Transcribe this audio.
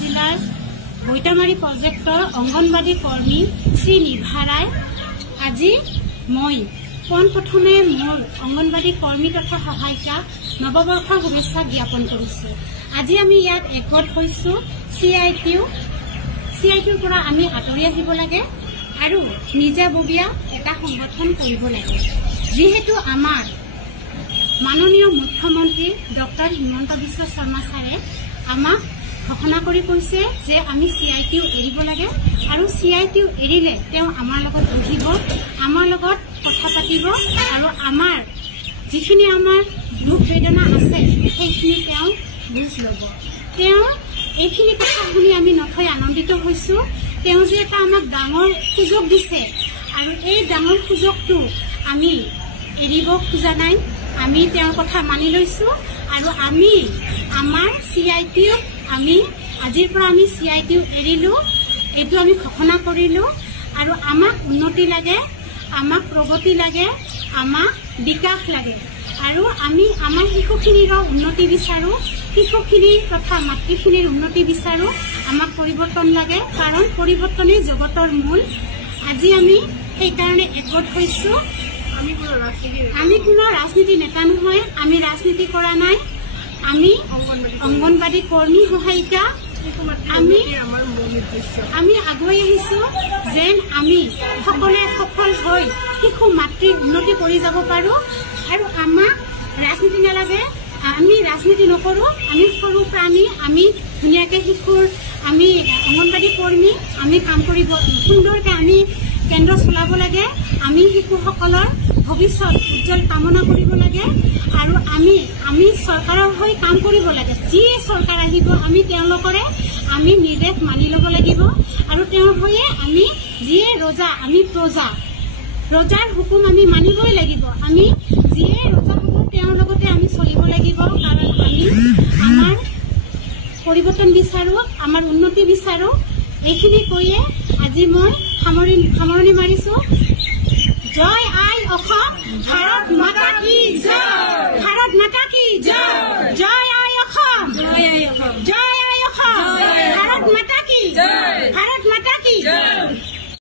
জিলাৰ বৈতামাৰী প্ৰজেক্টৰ অংগনবাদী কৰ্মী শ্ৰী নিভা ৰায়। আজি মই পোনপ্ৰথমে মোৰ অংগনবাদী কৰ্মী তথা সহায়িকা নৱবৰ্ষৰ শুভেচ্ছা জ্ঞাপন কৰিছো। আজি আমি ইয়াত একগোট হৈছো। CITUৰ পৰা আমি আঁতৰি আহিব লাগে আৰু নিজাববীয়া এটা সংগঠন কৰিব লাগে। যিহেতু আমাৰ মাননীয় মুখ্যমন্ত্ৰী ডক্টৰ হিমন্ত বিশ্ব শৰ্মা ছাৰে আমাক ঘোষণা কৰি কৈছে যে আমি CITU এৰিব লাগে আৰু CITU এৰিলে তেওঁ আমাৰ লগত বহিব, আমাৰ লগত কথা পাতিব আৰু আমাৰ যিখিনি আমাৰ দুখ বেদনা আছে সেইখিনি তেওঁ বুজ ল'ব। তেওঁ এইখিনি কথা শুনি আমি নথৈ আনন্দিত হৈছো। তেওঁ যে এটা আমাক ডাঙৰ সুযোগ দিছে আৰু এই ডাঙৰ সুযোগটো আমি এৰিব খোজা নাই। আমি তেওঁৰ কথা মানি লৈছো আৰু আমি আমাৰ CITU আমি আজিৰ পৰা আমি CITU এৰিলো, এইটো আমি ঘোষণা কৰিলো আৰু আমাক উন্নতি লাগে, আমাক প্ৰগতি লাগে, আমাক বিকাশ লাগে আৰু আমি আমাৰ শিশুখিনিৰ উন্নতি বিচাৰো, শিশুখিনিৰ তথা মাতৃখিনিৰ উন্নতি বিচাৰো। আমাক পৰিৱৰ্তন লাগে কাৰণ পৰিৱৰ্তনেই জগতৰ মূল। আজি আমি সেইকাৰণে একগোট হৈছো। আমি কোনো ৰাজনীতি নেতা নহয়, আমি ৰাজনীতি কৰা নাই, আমি অংগনবাদী কৰ্মী সহায়িকা। আমি আগুৱাই আহিছো যেন আমি সকলোৱে সফল হৈ শিশু মাতৃৰ উন্নতি কৰি যাব পাৰো আৰু আমাক ৰাজনীতি নালাগে। আমি ৰাজনীতি নকৰো, আমি সৰু প্ৰাণী, আমি ধুনীয়াকে শিশুৰ আমি অংগনবাদী কৰ্মী, আমি কাম কৰিব সুন্দৰকে আমি কেন্দ্ৰ চলাব লাগে। আমি শিশুসকলৰ ভৱিষ্যত উজ্জ্বল কামনা কৰিব লাগে আৰু আমি চৰকাৰৰ হৈ কাম কৰিব লাগে। যি চৰকাৰ আহিব আমি তেওঁলোকৰে আমি নিৰ্দেশ মানি ল'ব লাগিব আৰু তেওঁৰ হৈয়ে আমি যিয়ে ৰজা আমি প্ৰজা, ৰজাৰ হুকুম আমি মানিবই লাগিব। আমি যিয়ে ৰজা হ'ব তেওঁৰ লগতে আমি চলিব লাগিব কাৰণ আমি আমাৰ পৰিৱৰ্তন বিচাৰো, আমাৰ উন্নতি বিচাৰো। এইখিনি কৈয়ে আজি মই সামৰণি মাৰিছো। জয় আই অসম, ভাৰত মাতা কি জয়।